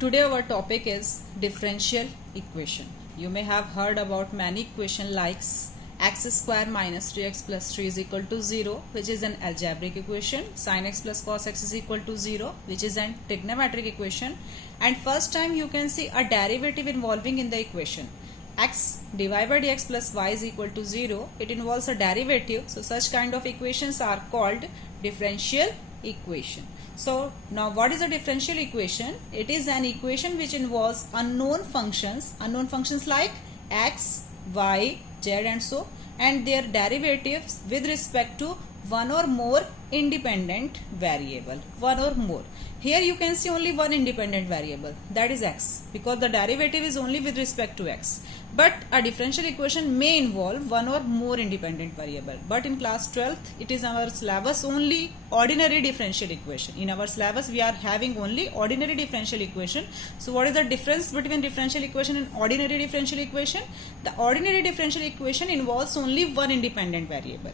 Today our topic is differential equation. You may have heard about many equation like x square minus 3x plus 3 is equal to 0, which is an algebraic equation, sin x plus cos x is equal to 0, which is an trigonometric equation, and first time you can see a derivative involving in the equation. X divided by dx plus y is equal to 0. It involves a derivative, so such kind of equations are called differential equation. So now what is a differential equation? It is an equation which involves unknown functions like x, y, z and so, and their derivatives with respect to one or more independent variable. One or more. Here you can see only one independent variable, that is x, because the derivative is only with respect to x. But a differential equation may involve one or more independent variable. But in class 12th, it is our syllabus only ordinary differential equation. In our syllabus, we are having only ordinary differential equation. So what is the difference between differential equation and ordinary differential equation? The ordinary differential equation involves only one independent variable,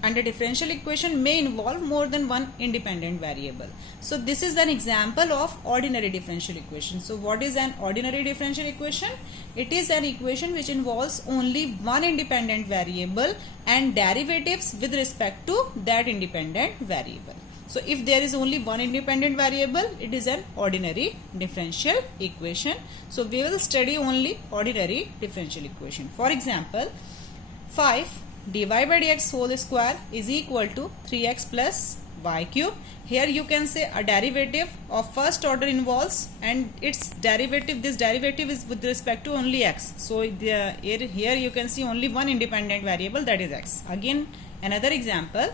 and a differential equation may involve more than one independent variable. So this is an example of ordinary differential equation. So what is an ordinary differential equation? It is an equation which involves only one independent variable and derivatives with respect to that independent variable. So if there is only one independent variable, it is an ordinary differential equation. So we will study only ordinary differential equation. For example, 5 divided by dx whole square is equal to 3x plus y cube. Here you can say a derivative of first order involves, and its derivative, this derivative is with respect to only x. So here you can see only one independent variable, that is x. Again another example,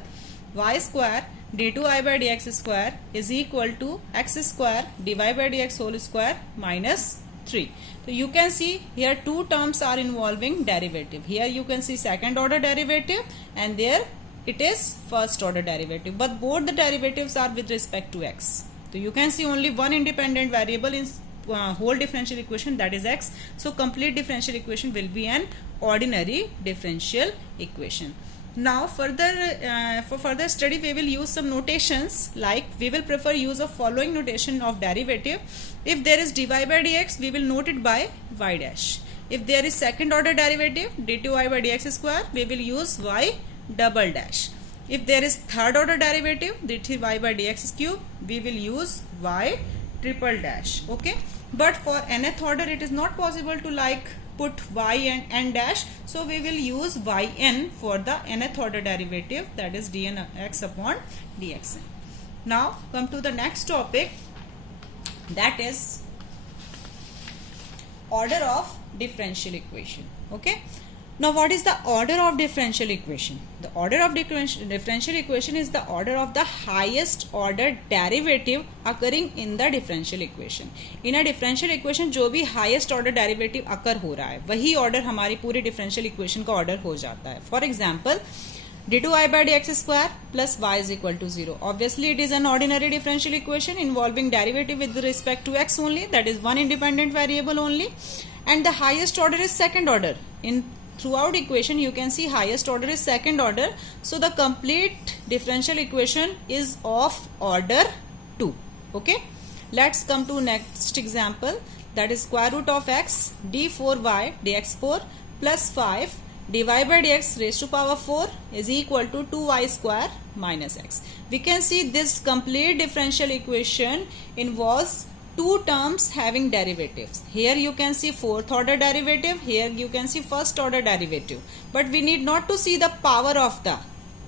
y square d2i by dx square is equal to x square divided by dx whole square minus 3. So you can see here two terms are involving derivative. Here you can see second order derivative, and there it is first order derivative, but both the derivatives are with respect to x. So you can see only one independent variable in whole differential equation, that is x. So complete differential equation will be an ordinary differential equation. Now further for further study we will use some notations, like we will prefer use of following notation of derivative. If there is dy by dx, we will note it by y dash. If there is second order derivative d2y by dx square, we will use y double dash. If there is third order derivative d3y by dx cube, we will use y triple dash. Okay, but for nth order it is not possible to like put y and n dash, so we will use yn for the nth order derivative, that is dnx upon dxn. Now come to the next topic, that is order of differential equation. Okay, now what is the order of differential equation? The order of differential equation is the order of the highest order derivative occurring in the differential equation. In a differential equation जो भी highest order derivative occur हो रहा है, वही order हमारी पूरी differential equation का order हो जाता है. For example, d2i by dx square plus y is equal to 0. Obviously it is an ordinary differential equation involving derivative with respect to x only, that is one independent variable only, and the highest order is second order. In throughout equation you can see highest order is second order, so the complete differential equation is of order 2. Okay, let's come to next example, that is square root of x d4y dx4 plus 5 dy by dx raised to power 4 is equal to 2y square minus x. We can see this complete differential equation involves two terms having derivatives. Here you can see fourth order derivative, here you can see first order derivative, but we need not to see the power of the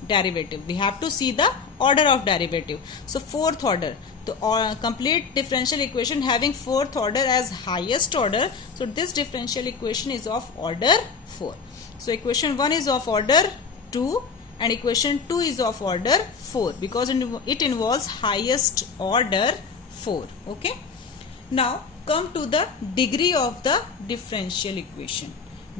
derivative, we have to see the order of derivative. So fourth order, the complete differential equation having fourth order as highest order, so this differential equation is of order 4. So equation 1 is of order 2 and equation 2 is of order 4 because it involves highest order 4. Okay, now come to the degree of the differential equation.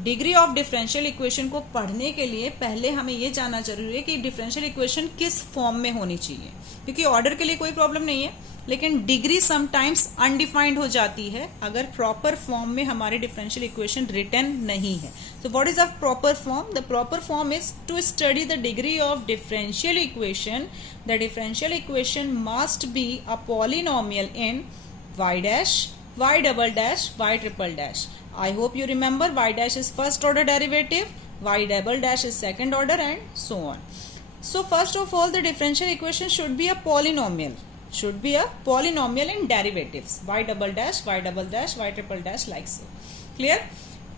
Degree of differential equation को पढ़ने के लिए पहले हमें ये जानना जरूरी है कि डिफरेंशियल इक्वेशन किस फॉर्म में होनी चाहिए, क्योंकि ऑर्डर के लिए कोई प्रॉब्लम नहीं है, लेकिन डिग्री समटाइम्स अनडिफाइंड हो जाती है अगर प्रॉपर फॉर्म में हमारे डिफरेंशियल इक्वेशन रिटन नहीं है. So what is a proper form? The proper form is to study the degree of differential equation. The differential equation must be a polynomial in y dash y double dash y triple dash. I hope you remember y dash is first order derivative, y double dash is second order, and so on. So first of all, the differential equation should be a polynomial. Should be a polynomial in derivatives. Y double dash, y double dash, y triple dash, like so. Clear?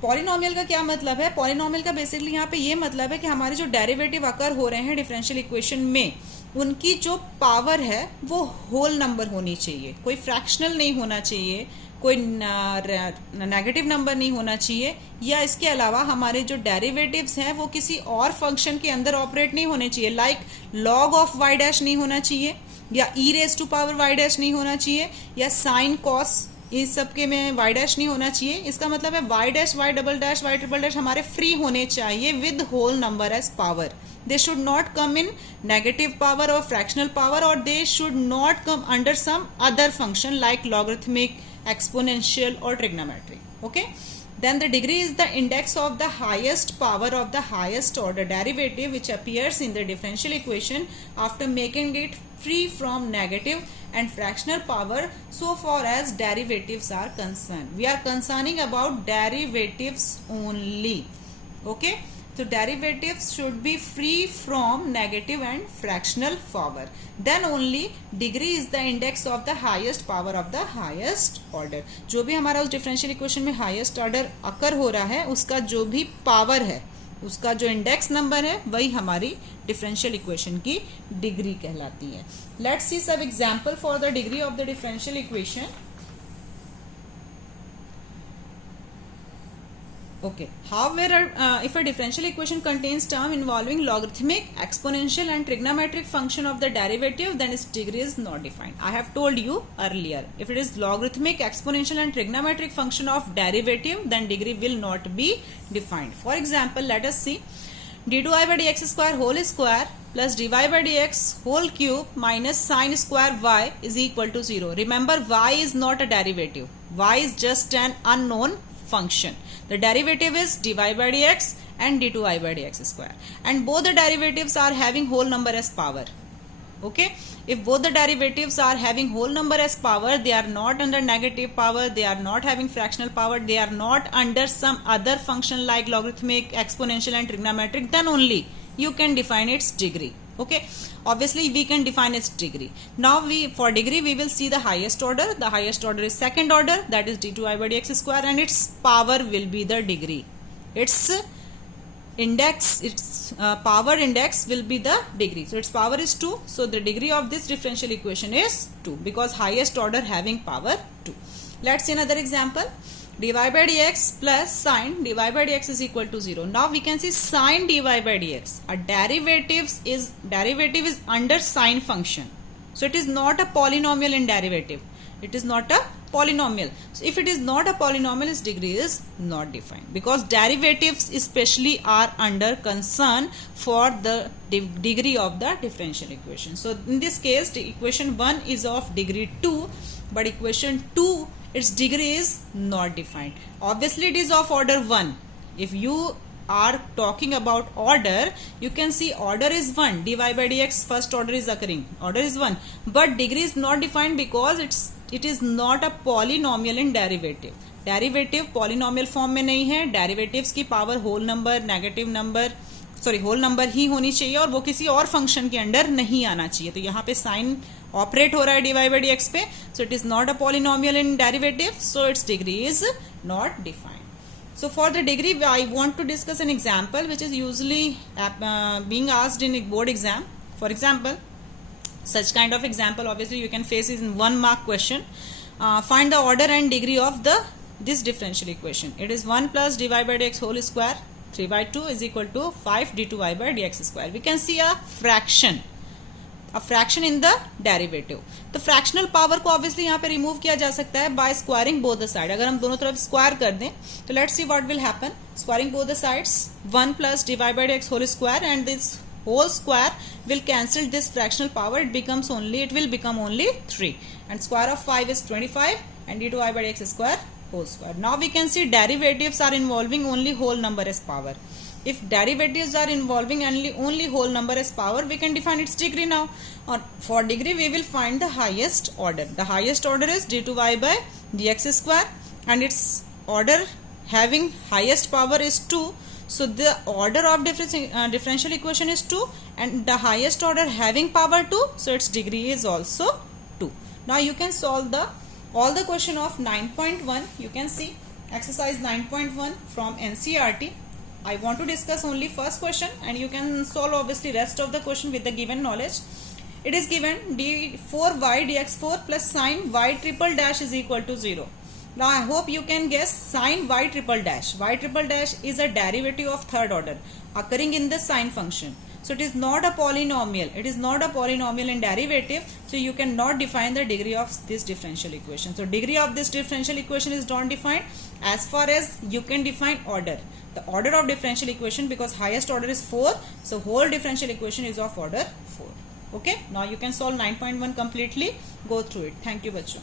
Polynomial का क्या मतलब है? Polynomial का basically यहाँ पे ये मतलब है कि हमारे जो डेरिवेटिव अकर हो रहे हैं डिफरेंशियल इक्वेशन में, उनकी जो पावर है वो होल नंबर होनी चाहिए, कोई फ्रैक्शनल नहीं होना चाहिए, कोई नेगेटिव नंबर नहीं होना चाहिए, या इसके अलावा हमारे जो डेरिवेटिव्स हैं वो किसी और फंक्शन के अंदर ऑपरेट नहीं होने चाहिए, like log of y dash नहीं होना चाहिए, या e raise to power y dash नहीं होना चाहिए, या साइन कॉस, इस सब के में वाई डैश नहीं होना चाहिए. इसका मतलब है y dash, y double dash, y triple dash हमारे फ्री होने चाहिए with whole number as power. They should not come in negative power और फ्रैक्शनल पावर, और they should not come under some other function like logarithmic, exponential और trigonometric. Okay. Then the degree is the index of the highest power of the highest order derivative which appears in the differential equation after making it free from negative and fractional power so far as derivatives are concerned. We are concerning about derivatives only. Okay. So derivatives should be free from negative and fractional power. Then only degree is the index of the highest power of the highest order. जो भी हमारा उस differential equation में highest order अकर हो रहा है, उसका जो भी पावर है, उसका जो इंडेक्स नंबर है, वही हमारी डिफरेंशियल इक्वेशन की डिग्री कहलाती है. लेट्स सी सब example for the degree of the differential equation. Okay. However, if a differential equation contains term involving logarithmic, exponential and trigonometric function of the derivative, then its degree is not defined. I have told you earlier, if it is logarithmic, exponential and trigonometric function of derivative, then degree will not be defined. For example, let us see d2i by dx square whole square plus dy by dx whole cube minus sin square y is equal to 0. Remember, y is not a derivative. Y is just an unknown function. The derivative is dy by dx and d2i by dx square, and both the derivatives are having whole number as power. Okay. If both the derivatives are having whole number as power, they are not under negative power, they are not having fractional power, they are not under some other function like logarithmic, exponential and trigonometric, then only you can define its degree. Okay. Obviously we can define its degree. Now for degree we will see the highest order. The highest order is second order, that is d2i by dx square, and its power will be the degree. Its index, its power index will be the degree. So its power is 2. So the degree of this differential equation is 2 because highest order having power 2. Let's see another example. dy by dx plus sin dy by dx is equal to 0. Now we can see sin dy by dx. A derivative is under sine function. So it is not a polynomial in derivative. It is not a polynomial. So if it is not a polynomial, its degree is not defined because derivatives especially are under concern for the degree of the differential equation. So in this case, the equation 1 is of degree 2, but equation 2, its degree is not defined. Obviously it is of order 1. If you are talking about order, you can see order is 1, dy by dx first order is occurring, order is 1, but degree is not defined because it is not a polynomial in derivative. Derivative polynomial form में नहीं है. Derivatives की power whole number, negative number, whole number ही होनी चाहिए और वो किसी और फंक्शन के अंडर नहीं आना चाहिए. तो यहाँ पे साइन ऑपरेट हो रहा है dy by dx पे, so it is not a polynomial in derivative, so its degree is not defined. So for the degree, I want to discuss an example which is usually being asked in a board exam. For example, such kind of example obviously you can face is in 1 mark question. Find the order and degree of this differential equation. It is 1 plus dy by dx whole square 3 by 2 is equal to 5 d2y by dx square. We can see a fraction in the derivative. तो fractional power को obviously यहाँ पे remove किया जा सकता है by squaring both the side. अगर हम दोनों तरफ स्क्वायर कर दें तो let's see what will happen. Squaring both the sides 1 plus dy by dx whole square and this whole square will cancel this fractional power. It will become only 3, and square of 5 is 25 and d2y by dx square whole square. Now we can see derivatives are involving only whole number as power. If derivatives are involving only whole number as power, we can define its degree now. For degree, we will find the highest order. The highest order is d2y by dx square, and its order having highest power is 2. So the order of differential equation is 2, and the highest order having power 2, so its degree is also 2. Now you can solve all the question of 9.1. You can see exercise 9.1 from NCERT. I want to discuss only first question, and you can solve obviously rest of the question with the given knowledge. It is given d4y dx4 plus sine y triple dash is equal to 0. Now I hope you can guess sine y triple dash. Y triple dash is a derivative of third order occurring in the sine function. So it is not a polynomial. It is not a polynomial in derivative. So you cannot define the degree of this differential equation. So degree of this differential equation is not defined. As far as you can define order. The order of differential equation, because highest order is 4. So whole differential equation is of order 4. Okay. Now you can solve 9.1 completely. Go through it. Thank you, bachcho.